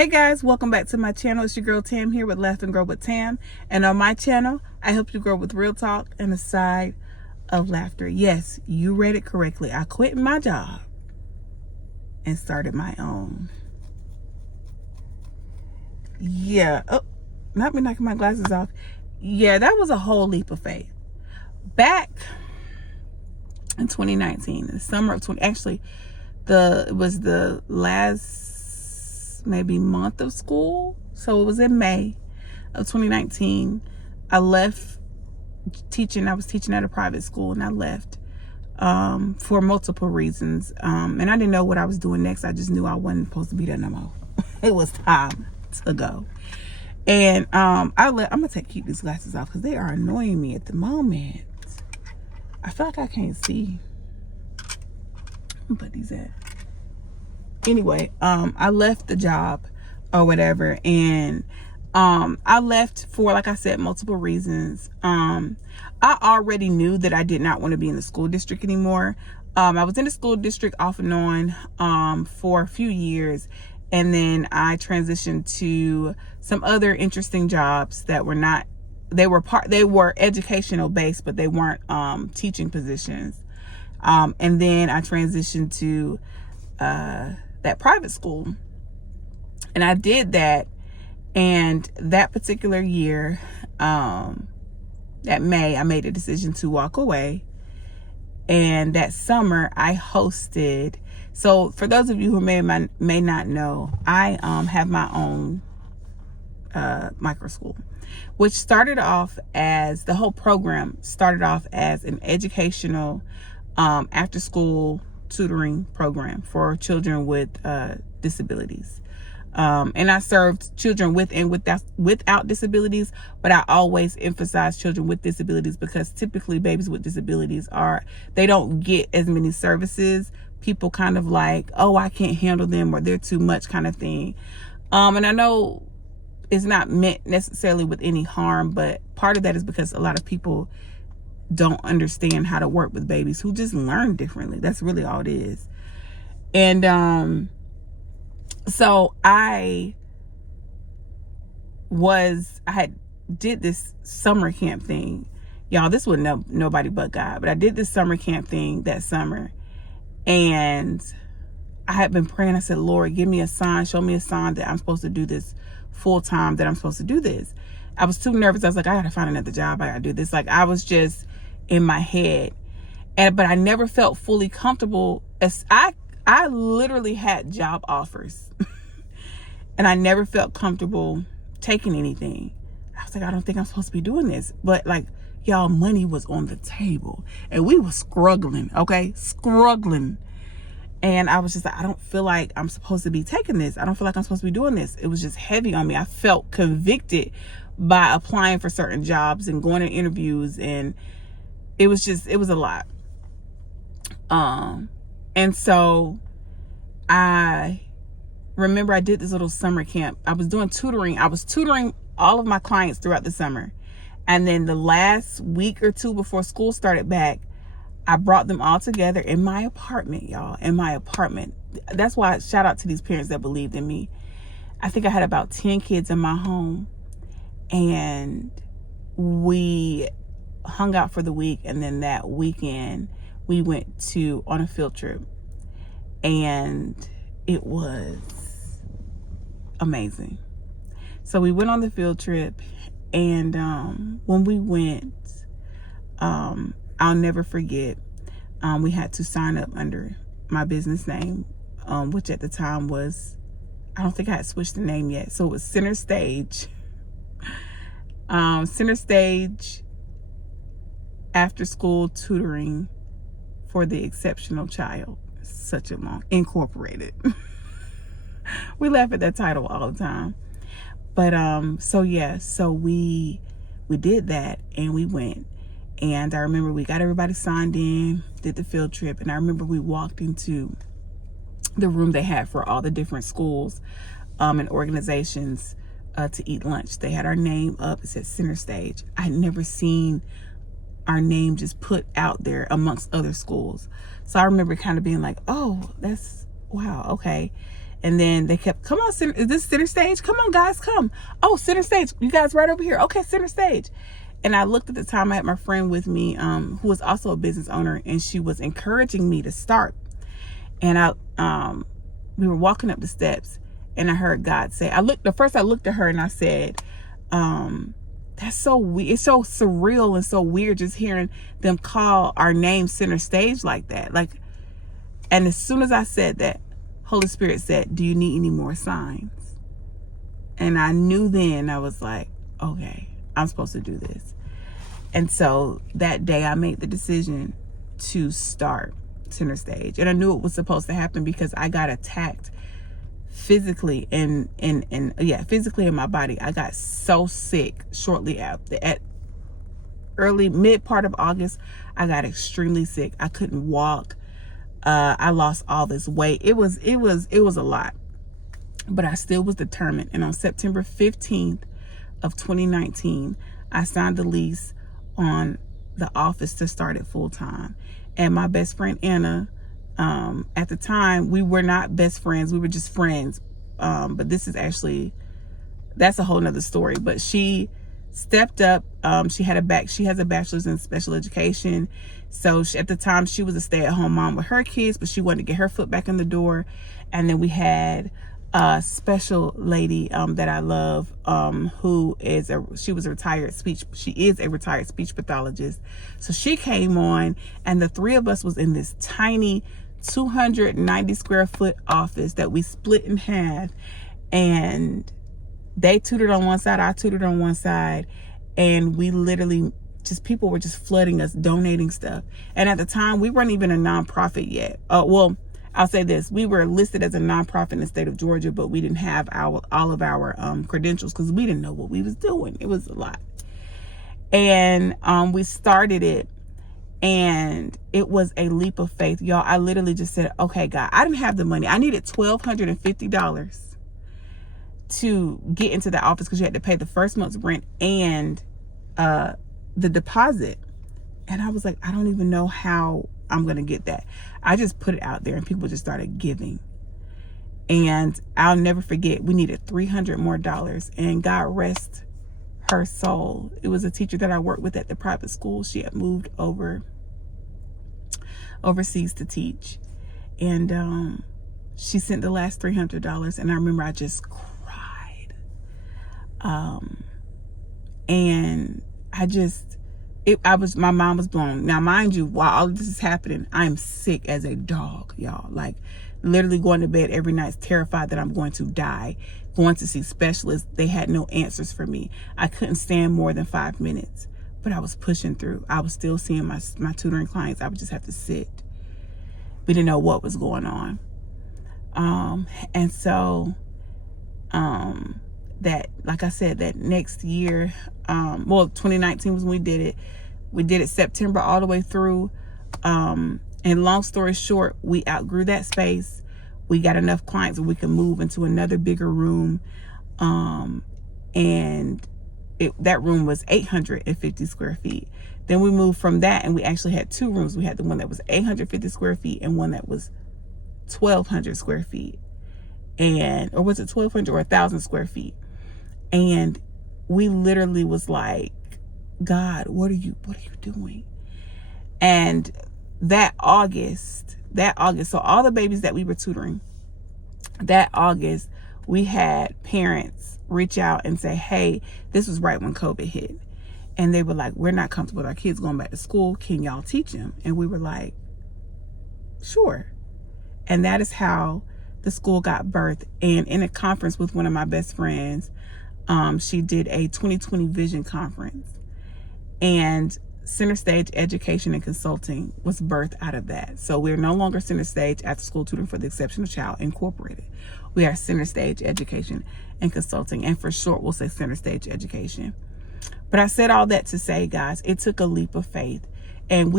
Hey guys, welcome back to my channel. It's your girl Tam here with Laugh and Grow with Tam. And on my channel, I help you grow with real talk and a side of laughter. Yes, you read it correctly. I quit my job and started my own. Yeah. Oh, not me knocking my glasses off. Yeah, that was a whole leap of faith. Back in 2019, in the summer of 20, actually, it was the last maybe month of school. So it was in May of 2019. I left teaching. I was teaching at a private school and I left for multiple reasons. And I didn't know what I was doing next. I just knew I wasn't supposed to be there no more. It was time to go. And I'm gonna keep these glasses off because they are annoying me at the moment. I feel like I can't see. Put these at. Anyway, I left the job or whatever, and I left for, like I said, multiple reasons. I already knew that I did not want to be in the school district anymore. I was in the school district off and on for a few years, and then I transitioned to some other interesting jobs that were not, they were educational based, but they weren't teaching positions. And then I transitioned to that private school, and I did that. And that particular year, that May, I made a decision to walk away. And that summer I hosted, so for those of you who may not know, I have my own micro school, which started off as, the whole program started off as an educational after school tutoring program for children with disabilities. And I served children with and without disabilities, but I always emphasize children with disabilities because typically babies with disabilities they don't get as many services. People kind of like, oh, I can't handle them, or they're too much kind of thing. And I know it's not meant necessarily with any harm, but part of that is because a lot of people don't understand how to work with babies who just learn differently. That's really all it is. And so I did this summer camp thing. Y'all, this wasn't nobody but God, but I did this summer camp thing that summer. And I had been praying. I said, Lord, give me a sign, show me a sign that I'm supposed to do this full time, that I'm supposed to do this. I was too nervous. I was like, I gotta find another job. I gotta do this. Like, I was just in my head. But I never felt fully comfortable. As I literally had job offers and I never felt comfortable taking anything. I was like, I don't think I'm supposed to be doing this. But like, y'all, money was on the table and we were struggling, okay? Struggling. And I was just like, I don't feel like I'm supposed to be taking this. I don't feel like I'm supposed to be doing this. It was just heavy on me. I felt convicted by applying for certain jobs and going to interviews, and it was a lot. And so I remember I did this little summer camp. I was doing tutoring. I was tutoring all of my clients throughout the summer. And then the last week or two before school started back, I brought them all together in my apartment, y'all, in my apartment. That's why, shout out to these parents that believed in me. I think I had about 10 kids in my home, and we hung out for the week. And then that weekend we went on a field trip, and it was amazing. So we went on the field trip, and when we went, I'll never forget, we had to sign up under my business name, which at the time was, I don't think I had switched the name yet. So it was Center Stage. Center Stage After School Tutoring for the Exceptional Child. Such a long, Incorporated. We laugh at that title all the time. But so yeah, so we did that, and we went. And I remember we got everybody signed in, did the field trip, and I remember we walked into the room they had for all the different schools and organizations to eat lunch. They had our name up. It said Center Stage. I had never seen our name just put out there amongst other schools. So I remember kind of being like, oh, that's, wow, okay. And then they kept, come on, is this center stage? Come on, guys, come. Oh, center stage. You guys right over here. Okay, center stage. And I looked at the time, I had my friend with me, who was also a business owner, and she was encouraging me to start. And we were walking up the steps, and I heard God say, I looked at her and I said, that's so weird. It's so surreal and so weird just hearing them call our name center stage like that. Like, and as soon as I said that, Holy Spirit said, do you need any more signs? And I knew then, I was like, okay, I'm supposed to do this. And so that day I made the decision to start center stage. And I knew it was supposed to happen because I got attacked physically physically in my body. I got so sick shortly after, at mid part of August. I got extremely sick. I couldn't walk. I lost all this weight. It was a lot, but I still was determined. And on September 15th of 2019, I signed the lease on the office to start it full time. And my best friend Anna, at the time, we were not best friends. We were just friends. But this is actually, that's a whole nother story. But she stepped up. She has a bachelor's in special education. So at the time, she was a stay-at-home mom with her kids, but she wanted to get her foot back in the door. And then we had a special lady that I love, she is a retired speech pathologist. So she came on, and the three of us was in this tiny 290 square foot office that we split in half, and they tutored on one side, I tutored on one side, and we literally people were just flooding us, donating stuff. And at the time, we weren't even a nonprofit yet. Well, I'll say this: we were listed as a nonprofit in the state of Georgia, but we didn't have all of our credentials because we didn't know what we was doing. It was a lot. And we started it, and it was a leap of faith, y'all. I literally just said, okay, God, I didn't have the money. I needed $1,250 to get into the office because you had to pay the first month's rent and the deposit. And I was like, I don't even know how I'm going to get that. I just put it out there and people just started giving. And I'll never forget, we needed $300 more. And God rest her soul. It was a teacher that I worked with at the private school. She had moved overseas to teach. And she sent the last $300. And I remember I just cried. And my mind was blown. Now, mind you, while all of this is happening, I'm sick as a dog, y'all. Like, literally going to bed every night terrified that I'm going to die. Going to see specialists, they had no answers for me. I couldn't stand more than 5 minutes, but I was pushing through. I was still seeing my tutoring clients. I would just have to sit. We didn't know what was going on. And so, that, like I said, that next year, 2019 was when we did it. We did it September all the way through. And long story short, we outgrew that space. We got enough clients that we could move into another bigger room. And that room was 850 square feet. Then we moved from that, and we actually had two rooms. We had the one that was 850 square feet and one that was 1,200 square feet. Or was it 1,200 or 1,000 square feet? And we literally was like, God, what are you doing? And that August, so all the babies that we were tutoring, that August, we had parents reach out and say, hey, this was right when COVID hit. And they were like, we're not comfortable with our kids going back to school. Can y'all teach them? And we were like, sure. And that is how the school got birthed. And in a conference with one of my best friends, she did a 2020 vision conference, and Center Stage Education and Consulting was birthed out of that. So we're no longer Center Stage After School Tutoring for the Exceptional Child Incorporated. We are Center Stage Education and Consulting, and for short, we'll say Center Stage Education. But I said all that to say, guys, it took a leap of faith, and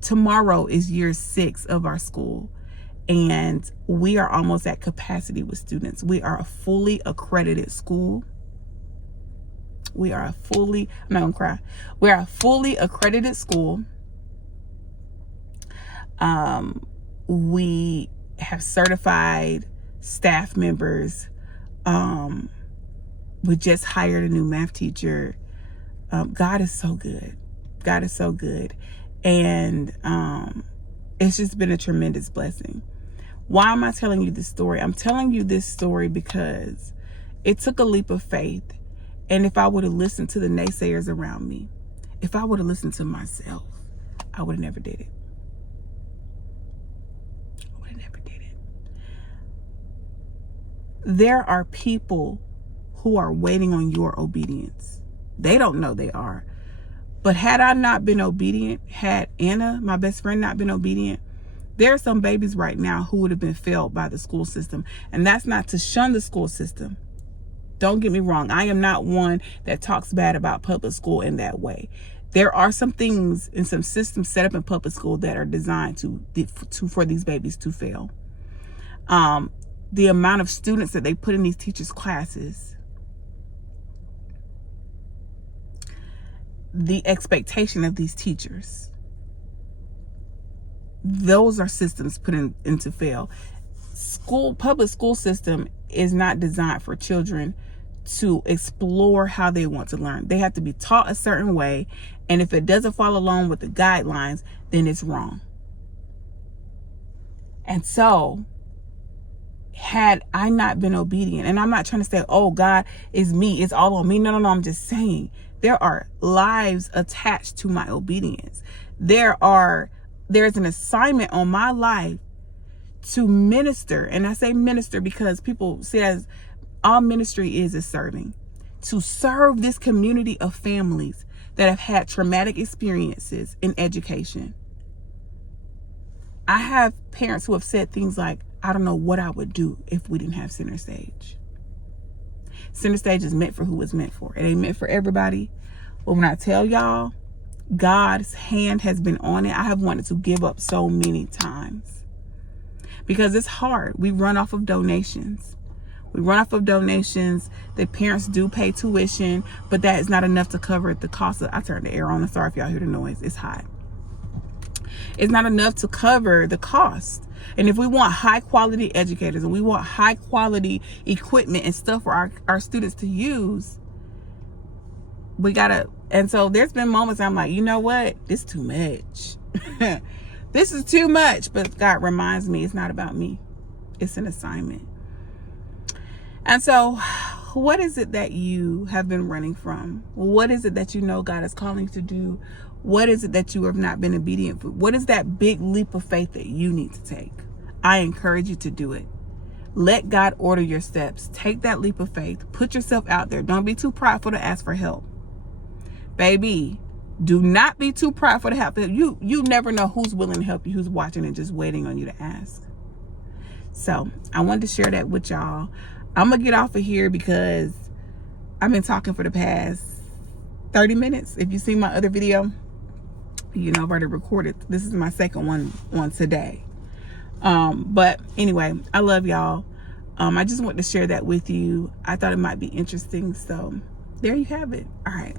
tomorrow is year 6 of our school. And we are almost at capacity with students. We are a fully accredited school. We are a fully accredited school. We have certified staff members. We just hired a new math teacher. God is so good. God is so good. And it's just been a tremendous blessing. Why am I telling you this story? I'm telling you this story because it took a leap of faith. And if I would have listened to the naysayers around me, if I would have listened to myself, I would have never did it. I would have never did it. There are people who are waiting on your obedience. They don't know they are. But had I not been obedient, had Anna, my best friend, not been obedient, there are some babies right now who would have been failed by the school system. And that's not to shun the school system. Don't get me wrong. I am not one that talks bad about public school in that way. There are some things and some systems set up in public school that are designed for these babies to fail. The amount of students that they put in these teachers' classes, the expectation of these teachers, those are systems put into fail. Public school system is not designed for children to explore how they want to learn. They have to be taught a certain way, and if it doesn't follow along with the guidelines, then it's wrong. And so, had I not been obedient, and I'm not trying to say, oh, God is me, it's all on me. No, I'm just saying there are lives attached to my obedience. There's an assignment on my life to minister. And I say minister because people see as all ministry is serving. To serve this community of families that have had traumatic experiences in education. I have parents who have said things like, I don't know what I would do if we didn't have Center Stage. Center Stage is meant for who it's meant for. It ain't meant for everybody. But when I tell y'all, God's hand has been on it. I have wanted to give up so many times because it's hard. We run off of donations. The parents do pay tuition, but that is not enough to cover the cost of, I turned the air on. I'm sorry if y'all hear the noise. It's hot. It's not enough to cover the cost. And if we want high quality educators and we want high quality equipment and stuff for our students to use, we gotta, and so there's been moments I'm like, you know what? This is too much. This is too much. But God reminds me it's not about me. It's an assignment. And so what is it that you have been running from? What is it that you know God is calling you to do? What is it that you have not been obedient for? What is that big leap of faith that you need to take? I encourage you to do it. Let God order your steps. Take that leap of faith. Put yourself out there. Don't be too prideful to ask for help. Baby, do not be too prideful to help. You never know who's willing to help you, who's watching and just waiting on you to ask. So I wanted to share that with y'all. I'm going to get off of here because I've been talking for the past 30 minutes. If you see my other video, you know I've already recorded. This is my second one today. But anyway, I love y'all. I just want to share that with you. I thought it might be interesting. So there you have it. All right.